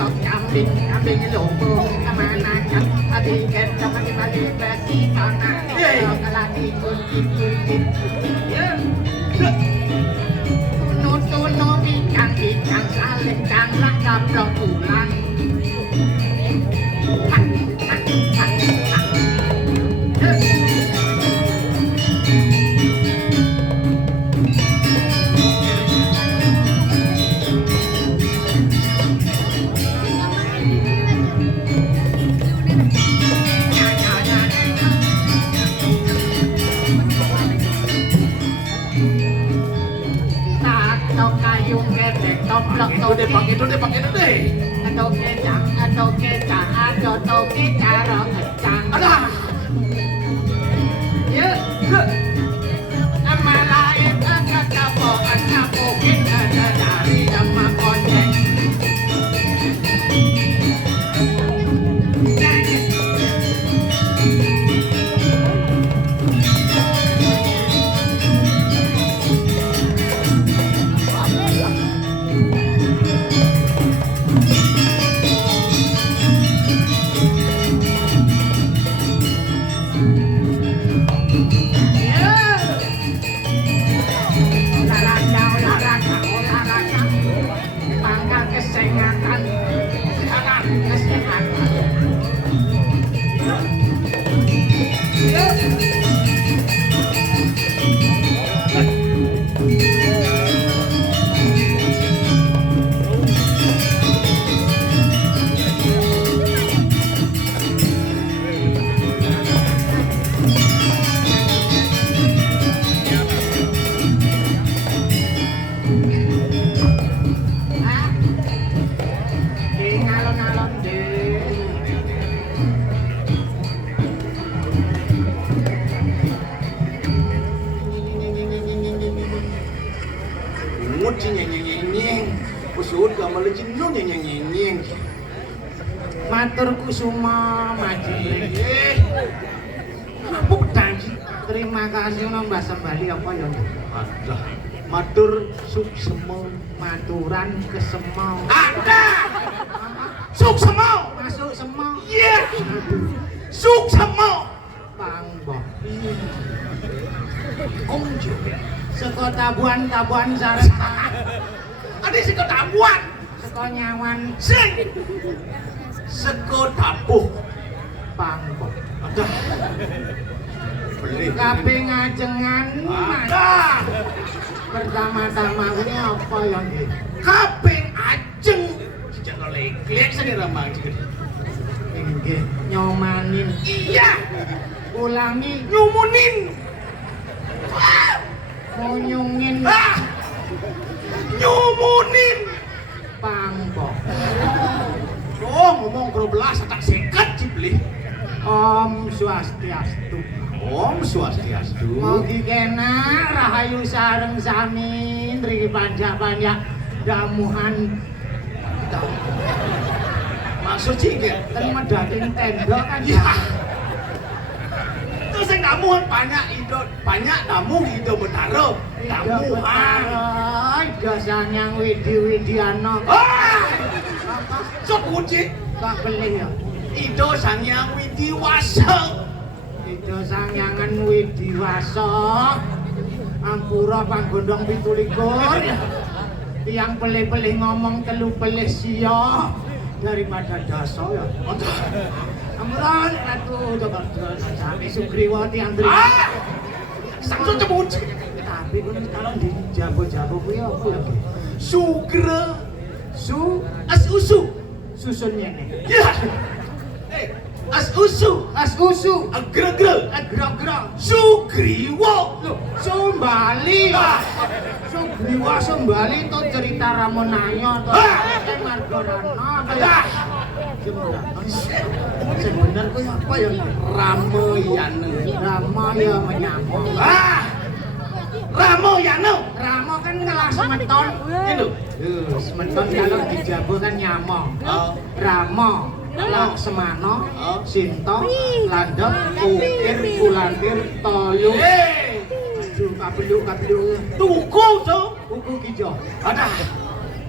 tok kambing kambing lombo kemana kan tiket sama dibalik besi tanah kalau ikut ya tuno ikan saling kang rangkap pulang Itu deh, pakai itu deh. Atau kecang, atau kecang, kecang. Ada. Ya, amalain agak kapoan kapokin ada dari sama konten. Matur kusuma maji. Apa pedang? Terima kasih Mbah Sembali apa ya? Ada. Matur suksema, maturan kesemau. Ada. Suksema. Masuk semau. Iya. Suksema. Pangboh. Konjo. Seko tabuan sareng. Ada seko tabuan. Seko nyawan. Sing. Seko tabuh. Pangboh. Ada. Beli. Kabeh ngajengan. Ada. Pertama-tama ini apa yang ini? Kabeh ajeng. Sejak lek-lek sing ramah iki. Nggih, nyomanin. Iya. Ulangi Nyumunin. munyungin Nyumunin. Pangboh. Oh, ngomong 12 tak seket cipli. Om Swastiastu. Om Swastiastu. Mugi kena rahayu sareng sami nriki panjak-panjak damuhan. Maksud cingke Kan medating tenda kan ya. Terus yang damuhan banyak damu itu betaro. Damuhan. Dasanya widi-widiana. Sok kunci. Tak beli ya. Ido sangyang widiwasa. Itu sangyangan widiwasa. Ampura panggondong 17. Tiang pelih-pelih ngomong telu pelih sia daripada dasa ya. Amuran ratu Jakarta sampai Sugriwa tiang dri. Samsul cebut. Tapi kuwi kalau di jabo-jabo kuwi apa ya? Sugra. Usu. Susun ngene. Ya. Usu. Agreg. Sugriwa. Loh, Sumbali. Sugriwa Sumbali itu cerita Ramonanya to. Margarana to. Sebenarnya kuwi apa ya? Ramayana menyamong. Ramayana. Ramo kan ngelah semeton. Gitu. Semeton kalau dijabo kan nyamong. Ramo, Laksmana, Sinta, Landhep, Ukir, Kulantir, Toyo. Kabelu. Tuku to. Tuku ki jo. Ada.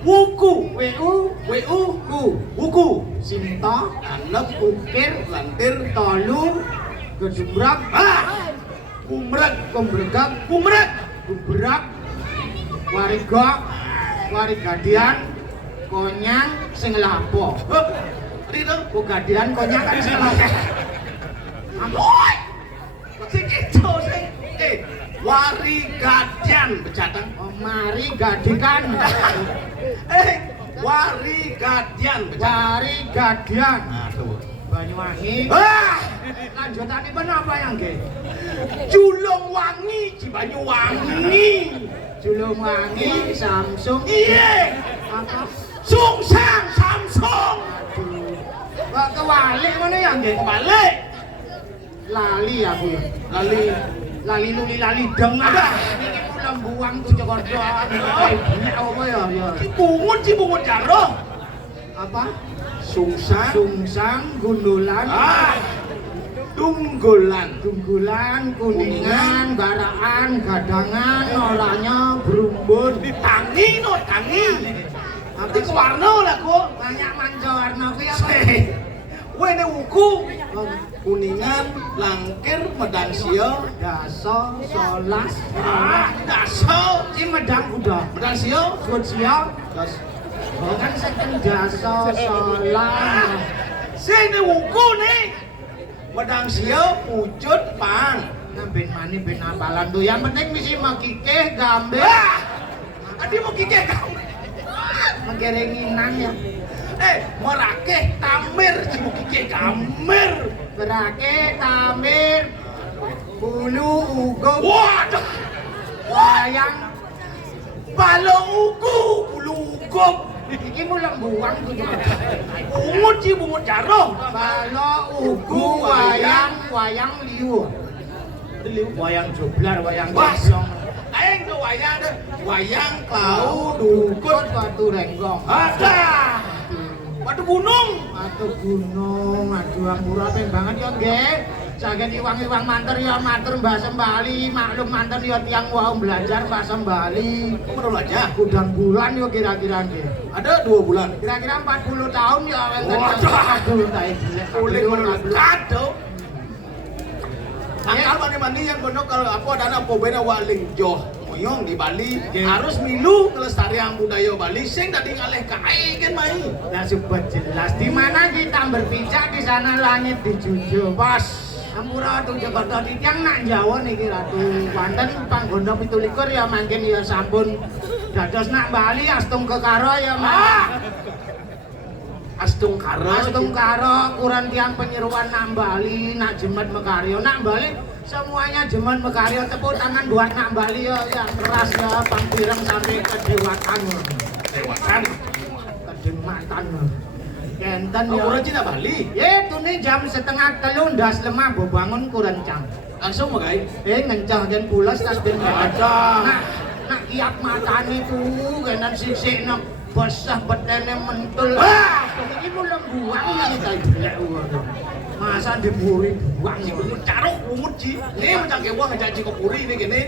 wuku WU WU ku wuku Sinta anak ukir lantir tolu gedubrak kumrek kumbregak kumrek gubrak warigadian konyang sing lapo Rito kogadian konyang kan sing lapo Amoy sing itu sing warigadian becatang mari gadikan warigadian becatang warigadian aduh Banyuwangi lanjutanipun apa yang nggih Julung Wangi Banyuwangi Julungwangi Samsung iya apa Sungsang Samsung aduh kok kewalik ngono ya nggih balik lali aku ya lali luli lali deng iki kula mbuang tujuh kodho apa ya Cibungut Jaro apa Sungsang sungsang gundulan Tunggulan kuningan baraan gadangan oranye berumbun tangi nanti ke warna lah kok banyak manca warna kuwi apa wene wuku kuningan langkir medang sio daso solas daso si medang kuda medang sio sio kan seken daso solas sini wuku nih medang sio wujud pang ben mani ben apalan tuh yang penting misi makike gambe adi mau kike kamu mengkeringinan ya merakeh tamir si mau kike kamer berake tamir bulu ugo waduh wayang balong ugu bulu uguk iki mulang buang tuh bungut jaro balo ugu wayang liu wayang joblar wayang jomblong aing tuh wayang klau dukut batu renggong ada batu gunung aduh ampura banget ya nggih saking iwang-iwang manter ya matur Mbah Sembali maklum manten ya tiyang wau belajar Mbah Sembali kok menurut aja gudang bulan yo kira-kira nggih ada 2 bulan kira-kira 40 tahun ya wonten waduh tae kulit menurut kado Angkal mani-mani yang benar kalau aku ada apa beda waling joh moyong di Bali harus milu kelestarian budaya Bali sing tadi ngalih kae kan mai. Nah super jelas di mana kita berpijak di sana langit dijunjung. Pas Ampura tuh Jakarta titiang nak Jawa niki Ratu Banten panggono 17 ya mangken ya sampun dados nak Bali astung kekaro ya Astung Karo kurang tiang penyeruan nak Bali nak Jemet Mekaryo nak Bali semuanya Jemet Mekaryo tepuk tangan buat nak Bali ya keras ya pampireng sampai kedewatan kedematan kenten ya orang Cina Bali itu nih jam setengah telu ndas lemah bangun kurencang langsung magai ngencang dan pulas tas ben ada nak kiap matane tuh kenan sisik nak basah betene mentul ini mulai buang yang kayak masa diburi buang caruk umut ji ini macam kewa ngejak cikopuri ini gini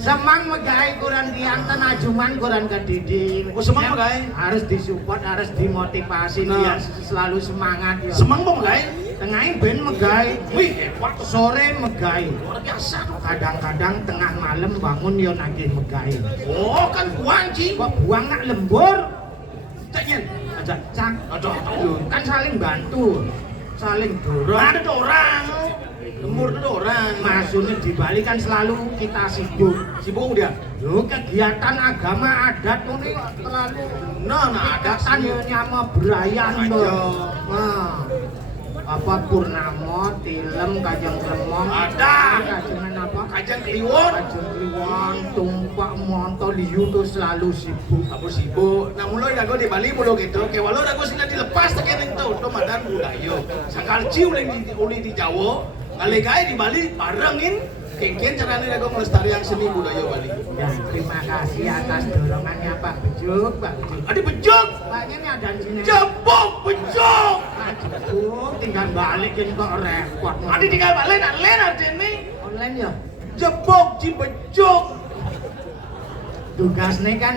semang megai kurang tiang tenajuman kurang kedidi semang megai harus disupport harus dimotivasi dia selalu semangat ya semang mau megai tengahnya ben megai wih hebat sore megai luar biasa kadang-kadang tengah malam bangun ya nagih megai oh kan buang ji kok buang nak lembur caknya aja cak aduh kan saling bantu saling dorong ada orang lembur itu orang maksudnya di Bali kan selalu kita sibuk dia loh kegiatan agama adat ini terlalu ada kan ya nyama berayan nah apa purnama tilem kajang kremong ada kajangan apa kajang kliwon tumpak monto liu tuh selalu sibuk nah mulai dago di Bali mulo gitu ke walau dago sila dilepas tak kena itu madan budaya sakal ciu uli di Jawa kali di Bali barengin kengken caranya dago melestarikan seni budaya Bali ya terima kasih atas dorongannya Pak Bejuk Adi Bejuk Paknya ini ada di sini jebuk Bejuk jebuk tinggal balikin kok repot Adi tinggal balik nak len ada ini online ya jebuk Ci Bejuk tugasnya kan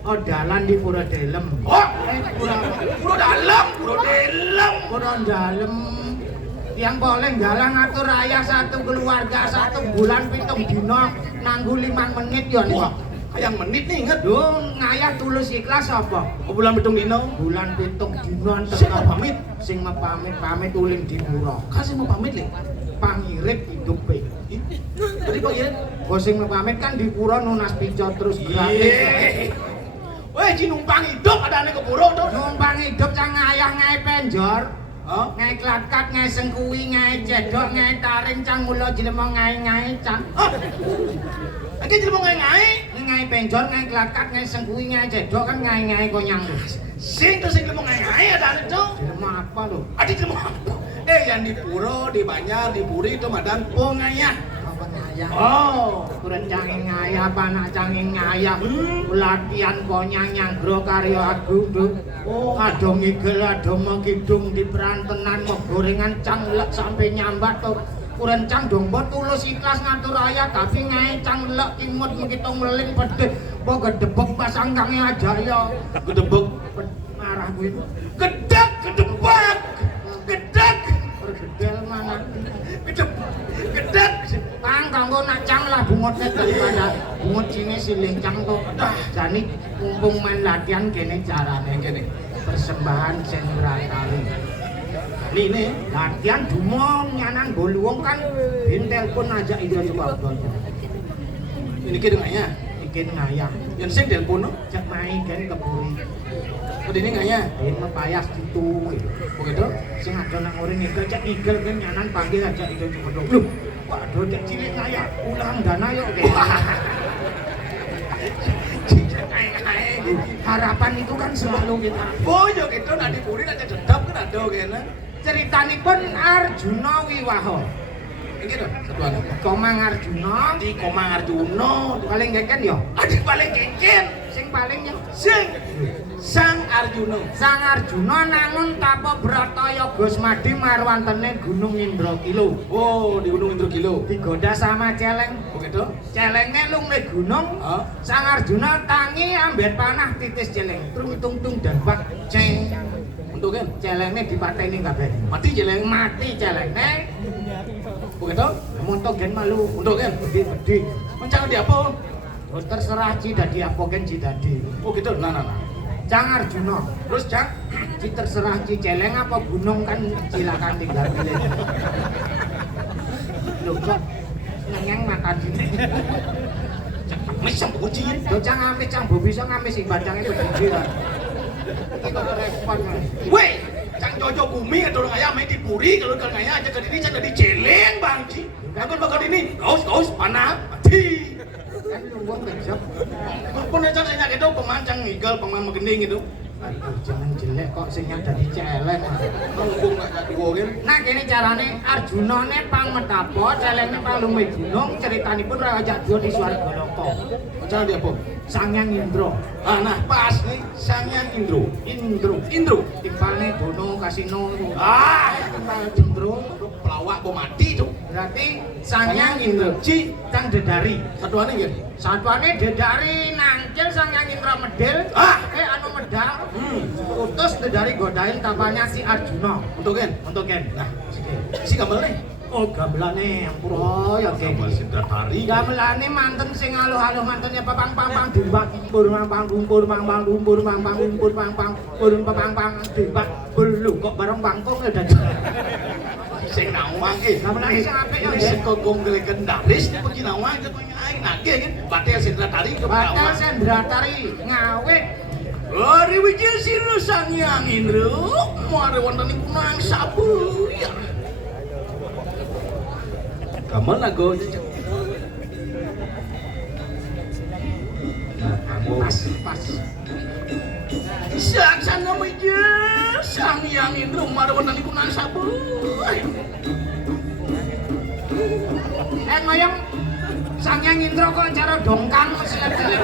Oh, dalan di Pura Delem. Oh, Pura pura dalam, pura dalam. Pura Dalem. Yang boleh galang ngatur raya satu keluarga 1 bulan 7 dino nanggu 5 menit ya nih. Wah, kayak menit nih inget. Duh, ngayah tulus ikhlas apa? Oh, bulan pitung dino. Bulan 7 dino Sing mau pamit. Sing mau pamit uling di pura. Kasih mau pamit nih. Pangirip hidup baik. Tadi panggilin. Kok sing mau pamit kan di pura nunas pico terus gratis. Weh, ji numpang hidup ada ane ke pura tuh. Numpang hidup cang ngayah ngai penjor. Hah? Ngai klakat, ngai sengkuwi, ngai cedok, ngai taring, cang mulo jelema ngai cang. Hah? Lagi jadi mau ngai-ngai. Ngai penjor, ngai klakat, ngai sengkuwi, ngai cedok kan ngai konyang. Sing tuh sing mau ngai-ngai ada ane tuh. Jelema apa lo? Adi jadi mau apa? Yang di pura, di Banjar, di Puri itu madan ngayah. Apa ngayah? Oh, Kurang canging ngayah, panak canging ngayah. Latihan konyang nyangro karyo aku tuh. Oh, Ado ngigel, ado mengkidung di perantenan, mau gorengan cang lek sampai nyambat tuh. Kurang cang dong, buat tulus ikhlas ngatur ayah, tapi ngai cang lek imut menghitung melin pedih. Bo gedebek pasang kange aja ya. gedebek. Marah gue. Gedek, gedebek. Gedek. Pergedel mana? Gedek. Kang kanggo nak cang lah bungotnya daripada bungot sini siling cang tuh. Jadi mumpung main latihan kene carane Kene. persembahan sendratari. Ini. Latihan dumong nyanan boluwong kan bintel pun aja itu coba bolnya. Ini dengannya. Bikin ngayah. Yang sing telepon no. Cek main kan keburi. Oh, ini ngaya. Ini mepayas gitu. Begitu. Sing ada nang ore ngigel cek ngigel kan nyanan panggil aja itu coba dong. Loh, waduh cek cilik ngayah ulang dana yuk deh. Harapan itu kan selalu kita. Oh, yo gitu nanti Puri nanti dedap kan ada kene. Ceritanipun Arjuna Wiwaha. Iki to, satuan. Komang Arjuna Di Komang Arjuna. paling geken yo. Adik paling kengken. Sing paling yo. Sing Sang Arjuna. Sang Arjuna nangun tapa brata Gus Madi marwantene Gunung Indrakila. Oh, di Gunung Indrakila. Digoda sama celeng. Begitu? Celenge lumeh gunung. Hah? Sang Arjuna tangi ambet panah titis celeng. Trung tung tung dan bak ceng. Untuk kan? Celenge dipateni kabeh. Mati jeleng. Mati celenge. Begitu? Montok gen malu. Untuk kan? Gede-gede. Mencang di apa? Oh, terserah Ci dadi apa gen Ci dadi. Oh gitu. Nah. Cang Arjuna. Terus Cang? Ci terserah Ci celeng apa gunung kan silakan tinggal pilih. Lho kok ngenyeng makan sini. Mes sang kucing. Lho Cang amis Cang bobi iso ngamis sing badange gede lah. Iki kok repot. Weh, Cang Jojo Bumi ada orang ayam main di Puri kalau kan ayam aja ke sini Cang jadi celeng Bang Ci. Aku bakal ini. Gaus panah. Mati. Kan luwung kejep. Pun aja saya gitu pemancang ngigel pemain megending gitu. Aduh jangan jelek kok sing dadi celeng. Ngomong gak jadi gogel. Nah kene carane Arjunane pangmetapa, celenge palumeh gunung, ceritanipun Raja Dua di Swargalaka. Macam dia apa? Sangyang Indra. Nah pas nih Sangyang Indro. Indra. Timpalne dono kasino. Timpal Indra Pelawak mau mati tuh. berarti Sangyang Indra. Ci Cang Dedari. Satuannya gitu. Satuane Dedari nangkil Sangyang Indra medel. Anu medal. Utus Dedari godain tapanya si Arjuna. Untuk kan? Untuk Ken. Nah, si gambar nih. Oh gamelane ampura ya Ken. Gambar Sindratari. Gamelane manten sing aluh-aluh mantennya papang pang dimbak kumpur pang kumpur pang kumpur pang kumpur pang kurun pang dimbak belu kok bareng bangkong ya dadi. Sing nawang Gamelane sing apik ya. Sing kogong legendaris pergi nawang itu aing nagih kan. Batel Sindratari ke Batal Pelawak. Sendratari ngawit. Hari wijaya sinu Sangyang Indra, mari wonten iku nang sabu ya. Kamu lagu Pas. Saksana wijaya Sangyang Indra, mari wonten iku nang sabu. Ngoyong Sangyang Indra kok cara dongkang selek-selek.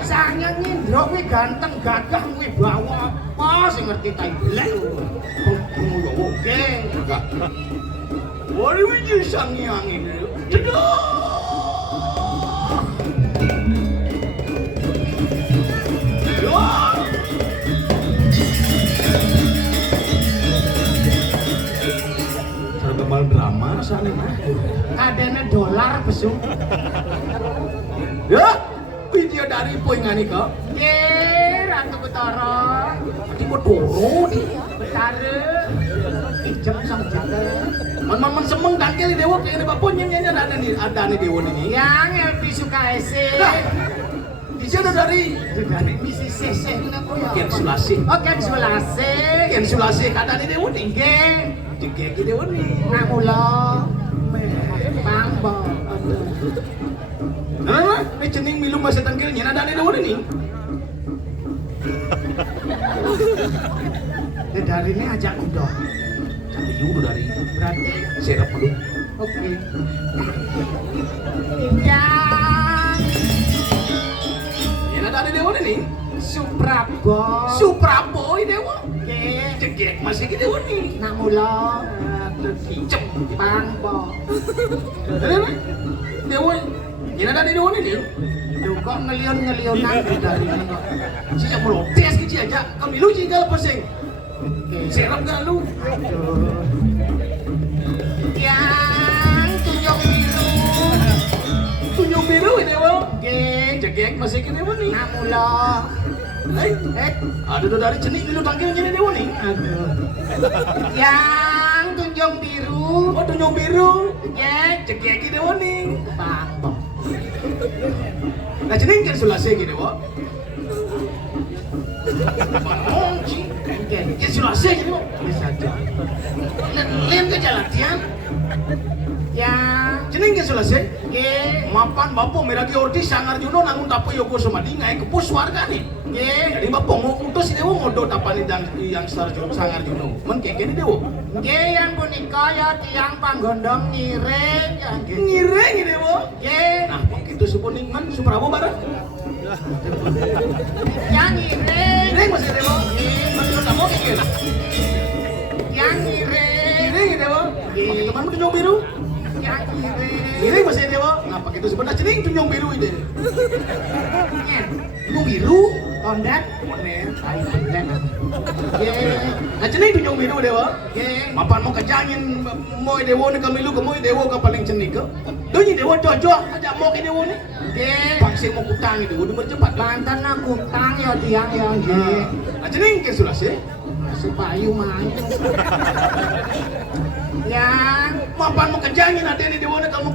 Sangyang Indra kuwi ganteng, gagah, wibawa. Apa sing ngerti ta blek. Oke. Hari wijaya Sangyang Indra. Cedak. sana mah. Kadene dolar besu. Ya, video dari poin ngani kok. Ye, Ratu Betara. Di Betara di. Betara. Ijem sang jaga. Man semeng dangkel di dewa kayak bapak nyanyi ada nih dewa ini. Yang Elvi Sukaese. Nah, di sana dari misi sese kenapa ya? Ken Sulasi. Oh, Ken Sulasi. Ken Sulasi ada di dewa nih. Nggih. Jegek di dewa nih. Nah kula Pangbo. Nah, ini cening milu masa tangkelnya ada di dewa nih. Dari ini ajak udah. Tapi dulu dari Berarti serap dulu. oke. Yang Ya ada di dewa nih. Suprabo. Suprabo ini dewa. Nggih. Jegek masih di dewa nih. Nak mula Terkincem. Pangbo. Dewa. Ya ada di dewa nih. Lu kok ngelion-ngelionan dari ini kok. Siya protes gitu aja. Kami lu juga pusing. Oke. Serap gak lu? Aduh. Yang tunjuk biru. Tunjuk biru ini dewa. Nggih. Jegek masih ke dewa nih. Nak mula Ada tuh dari cenik milu tangkil jadi dewa nih. aduh. Yang tunjuk biru. Oh tunjuk biru. Nggih. Jegek ke dewa nih. Pangbo. Nah cening kan sulase gitu dewa. Monci. Nggih. Kan sulase gitu. Bisa aja. Lem ke jalatian. Yang Cening kan sulase. nggih. Mapan bapo meragi ordi sangar juno nangun tapo yoko somadi ngai kepus warga nih. Nggih. Jadi bapo mau utus ini dewa ngodo tapani yang sangar juno. Men kayak gini dewa. Nggih yang punika ya tiang panggondong ngiring ya nggih. Ngireng ini dewa. Nggih. Nah begitu suponing man suprabo bareng. Yang ngiring. Ngireng masih dewa. Masih tamu kayak gini. Yang ngiring. Ngireng ini dewa. Pakai teman tunjuk biru. Yang ngiring. Ngireng masih dewa. Nah pakai itu sebenarnya cening tunjuk biru ini. Nyen. Tunjuk biru. Kondat. Moner. Ayo kondat. Nggih. Nah cening tunjuk biru dewa. Nggih. Mapan mau kejangin mau dewa ni kami lu ke mau dewa ke paling cening ke. Donyi dewa jojo aja mau ke dewa ni. Nggih. Paksa mau kutang itu udah bercepat lah. Banten aku tang ya tiang ya nggih. Nah cening ke sulase. Supayu main. Yang Mapan mau kejangin ada ni dewa ni kamu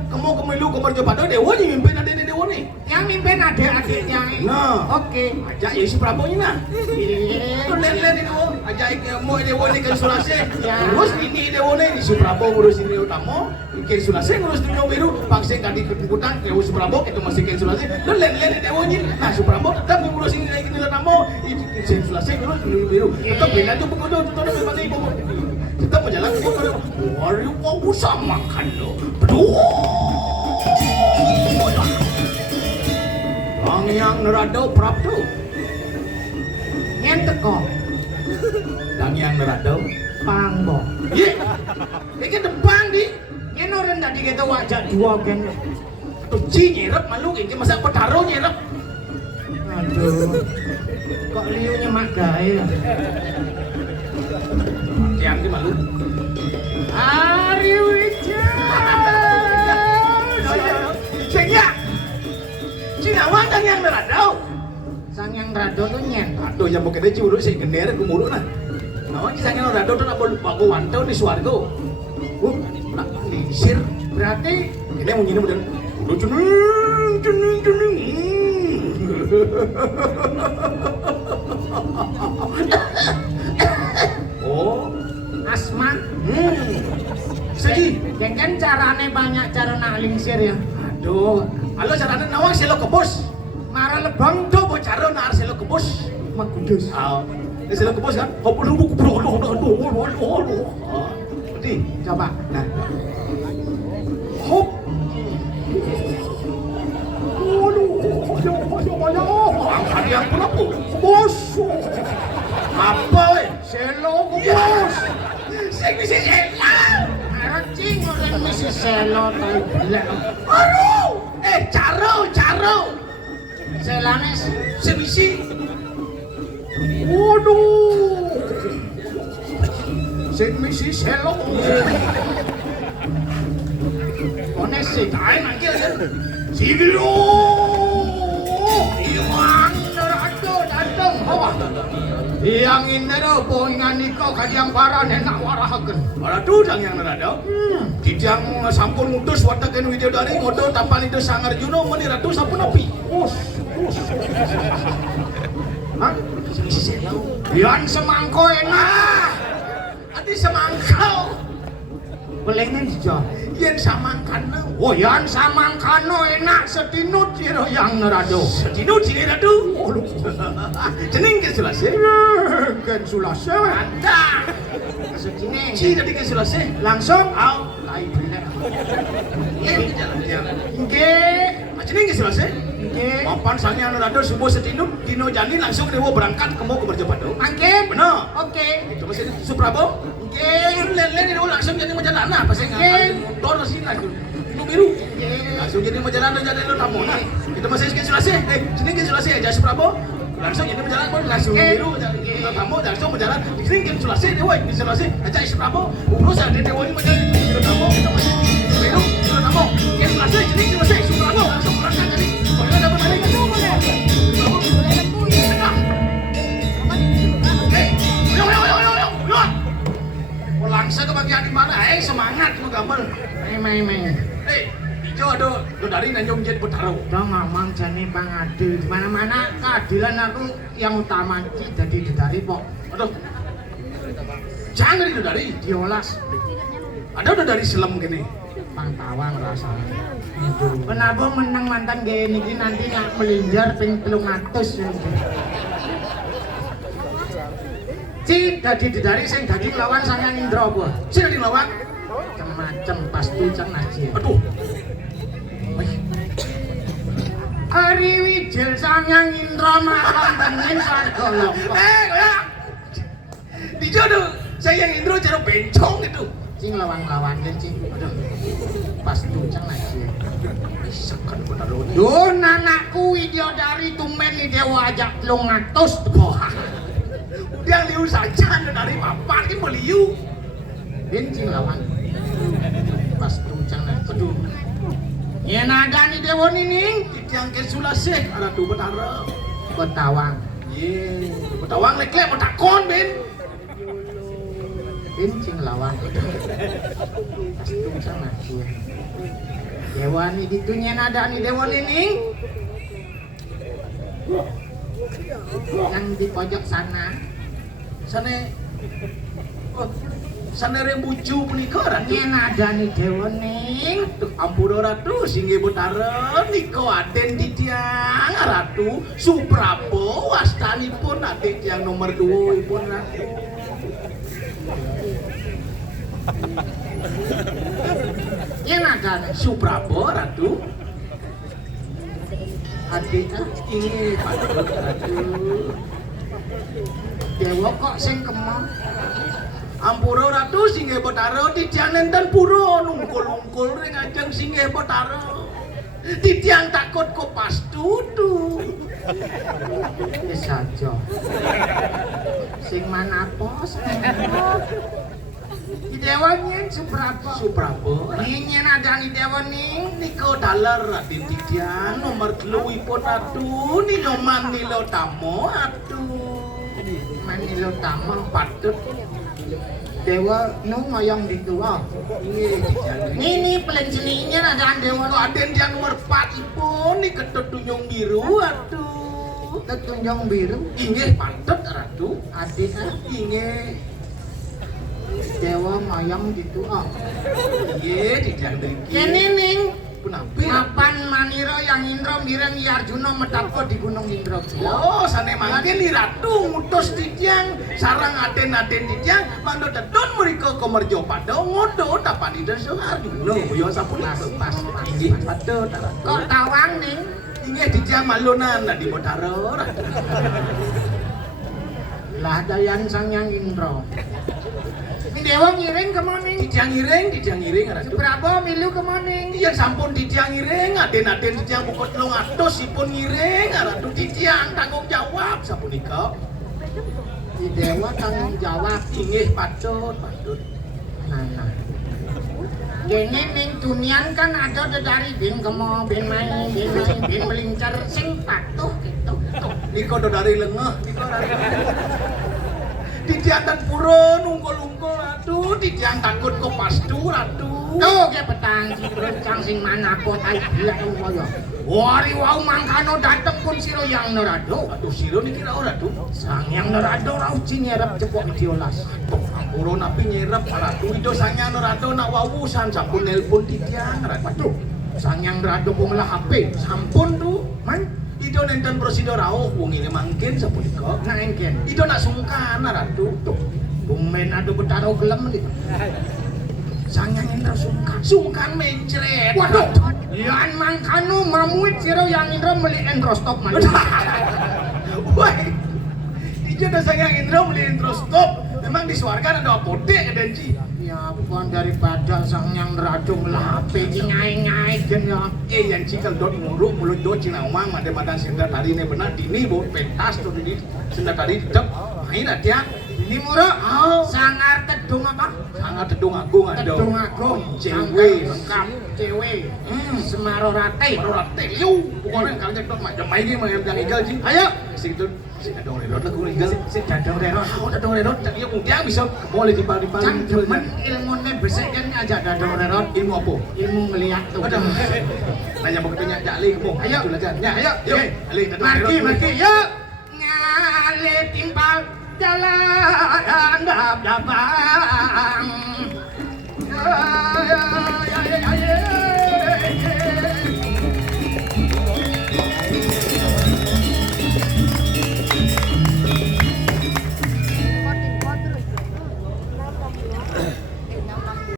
lu ke bercepat. Dewa ni mimpin ada ni dewa ni. yang mimpin adik-adiknya. Nah. Oke. Ajak ya si Prabowo ni nah. Nggih. Itu len-len ini dewa. Ajak mau dewa ni ke sulase. Ya. Ngurus ini dewa ni si Prabowo ngurus ini utama. Ke sulase ngurus tunjuk biru. Paksa kadi kutang ke si Prabowo itu masih ke sulase. Itu len-len ini dewa ni. Nah si Prabowo tetap ngurus ini lagi ni utama. Itu ke sulase ngurus tunjuk biru. Tetap bina tu begitu tuh memang ibu. Tetap berjalan ke kota. Wario kau usah makan lo. Yang nerado prapto. Nyen teko. Yang nerado. Pangbo. Ye. Ini depan di. Nyen orang tadi kita wajah dua gen. Tuci nyerap malu ini masa petaro nyerap. Aduh. Kok liu nyemak gawe lah. Yang di malu. Ari Sehingga Cinawan kan yang nerado. Sang yang rado tuh nyen. Aduh yang mau kena cium dulu sih gener ke mulut nah. Nawan kisah yang nerado tuh nak bago wantau di suargo. Nak lisir. Berarti Ini mau gini model. Udah cenung. Oh. asma. Segi. Yang kan carane banyak cara nak lingsir ya. Aduh. Halo caranya nawang selo kebos. Mara lebang Tuh buat cara nak selo kebos. magudus. Ini selo kebos kan? Hopul dulu aduh. Berarti. Coba. Nah. Hop. Angkat yang pelaku. Bos. Apa weh? Selo kebos. Saya bisa selang. Aracing orang misi selo tahu belak. Aduh. Caro. Selanes. Semisi. Waduh. Sing misi selo. sih. Kain nangkil ya. Sigiro. Iwan Rado dateng hawa. Yang indero poingan niko kadiang paran enak warahaken. Ratu jang yang nerada. Dijang sampun ngutus wataken Widodari ngodo tampan itu Sangar Juno meni ratu sampun api. Hah? Yan semangko enak. Adi semangkau. Pelengin sejak. Yen samangkana. Oh yan samangkano enak setinut siro yang nerado. Sedino sini ratu. Oh lu. Jeneng ke sulase. Kan sulase. Anda. Setineng. Si tadi ke sulase. Langsung. Au. Lain bener. Nggih. Nggih. Jeneng ke sulase. Nggih. Papan sangnya nerado subuh sedino dino jani langsung dewa berangkat ke mau ke Merjapado. Mangkin. Bener. Oke. Itu masih Suprabo. Nggih. Lele ini langsung jadi majalana apa sih Nggih. motor sih langsung lu biru Nggih. langsung jadi majalana jadi lu tamu nah kita masih ke Sulase sini ke Sulase aja Suprabo langsung jadi majalana langsung Nggih. biru jadi tamu langsung majalan di sini ke Sulase dewa di Sulase aja Suprabo urus ada dewa ini majalan kita tamu kita masih biru kita tamu ke Sulase sini ke Sulase Suprabo langsung berangkat jadi kalau ada apa lagi kamu mana langsung ke bagian di mana? Semangat mau gambar. Main. Hijau ada dari Nanjung Jet Betaro. Udah ngomong jani pangadil di mana-mana keadilan aku yang utama jadi dari pok. Aduh. Jangan itu dari Diolas ada udah dari selam gini. pangtawang rasanya. Kenapa menang mantan gini nanti nggak melinjar ping 300 Ci dadi didari sing dadi lawan Sang Indra apa? Si dadi lawan Macem-macem pasti ceng naji. aduh. Ari wijil Sang Indra makan bening sargala. Ya. Dijodoh saya yang Indro cara bencong itu. Cing lawan-lawan cing. Aduh. Pas tucang naji. Sekan Betaro. Duh anakku Widodari tumen ni dewa ajak 300 Wah. Udah liu saja dari papan ini beliu. Bencing lawan. Pas tucang naji. Aduh. Yen ada ni dewa nining Yang ke Sulaseh Ratu Betaro. Betawang. Ye, Betawang lek-lek betakon ben. Bencing lawan. Pas tucang naji. Dewa ni ditunya ada ni dewa nining. Yang di pojok sana. Sana sana rembuju punika Ratu. Nyen ada ni dewa ning. Ampura Ratu singge Betara nika aden di tiang Ratu Suprabo wastanipun ate tiang nomor 2 ipun Ratu. Nyen ada ni Suprabo Ratu adik ini patut Ratu. dewa kok sing kemong. Ampura Ratu singge Betara di tiang nenten pura nungkul-nungkul ring ajeng singge Betara. Di tiang takut kok pas tutu. Wis aja. Sing manapos. Di dewa nyen Suprabo. Suprabo Nyen ada ni dewa ning. Niko dalar Raden Tidian nomor 3 ipun Ratu niloman nilo tamo atu Manilo tamu patut dewa nu ngoyong di tua. ini dijani. Nini pelenjeninya ada dewa Kalau aden yang nomor 4 ipun ni ketut tunjung biru atu tetunjong biru. inggih patut Ratu Adik inggih dewa ngoyong di tua. inggih dijang Kene ning punapi mapan Manira yang Indra mireng Arjuna medhako di Gunung Indra. oh sane mangke ni Ratu ngutus Tidiang sarang aden-aden Tidiang mando tetun mriko ke Merjapado ngodo tapani desa Arjuna yo sapunika Pas. inggih patut Ratu Kok tawang ning? inggih Tidiang malunan di Betara Ratu Lah dayan Sang Yang Indra. Ini dewa ngiring ke moning. Tidiang iring Ratu Suprabo milu ke moning. iya sampun Tidiang iring aden-aden Tidiang bukut 300 ipun ngiring Ratu Tidiang tanggung jawab sapunika Di dewa tanggung jawab. inggih patut Nah. Dene ning dunian kan ada dedari bin kemo bin main bin melincar sing patuh gitu. Iko do dari lengah, iko dari di tiantan pura nungkol-nungkol aduh di tiang takut kok pastur aduh Tuh ke petang si rencang sing manapun ai bila kaya. Wari wau mangkano dateng pun siro yang nerado. aduh siro nih kira ora tuh Sang yang nerado rau cinyerap cepok diolas. puro napi nyerap ratu itu sangnya nerado nak wawusan sampun nelpon di tiang Waduh, sang yang nerado pun lah HP. sampun tuh Man, itu nenten prosedur rauh wong ini mangkin sapunika nah engken. itu nak sungkan ratu Tuh, bumen ado betaro gelem nih. Sang yang indra sungkan. sungkan mencret Waduh, yan mangkano mamuit siro yang indra beli endrostop man. wah itu udah sayang Indra beli introstop memang di Swarga ada apotek ada Ji Ya pun daripada sang yang nerado lah HP ngai-ngai gen ya. yang cikal dot nguruk mulut dot cina umang ada madan sendal tadi ini benar dini bu pentas tuh di sendal tadi dep main lah dia Ini murah. oh Sangar tedung apa? sangat tedung agung ada Tedung agung. cewek lengkap cewek. Semaro rate. baru rate liu pokoknya kalau cek dot macam main ini mah yang igal Ji Ayo. sing itu sing ada orang dot lagu igal Si dadang rero. oh ada orang dot jadi dia bisa boleh dibalik Can demen ilmunya besek kan aja dadang rero. ilmu apa Ilmu ngeliat tuh. ada nanya begitu nyak jali kamu Ayo. Itulah, Jan. Ya, Ayo. yuk Oke. Ali tadi Marki. Yuk. Ngale timpal jalan dabang.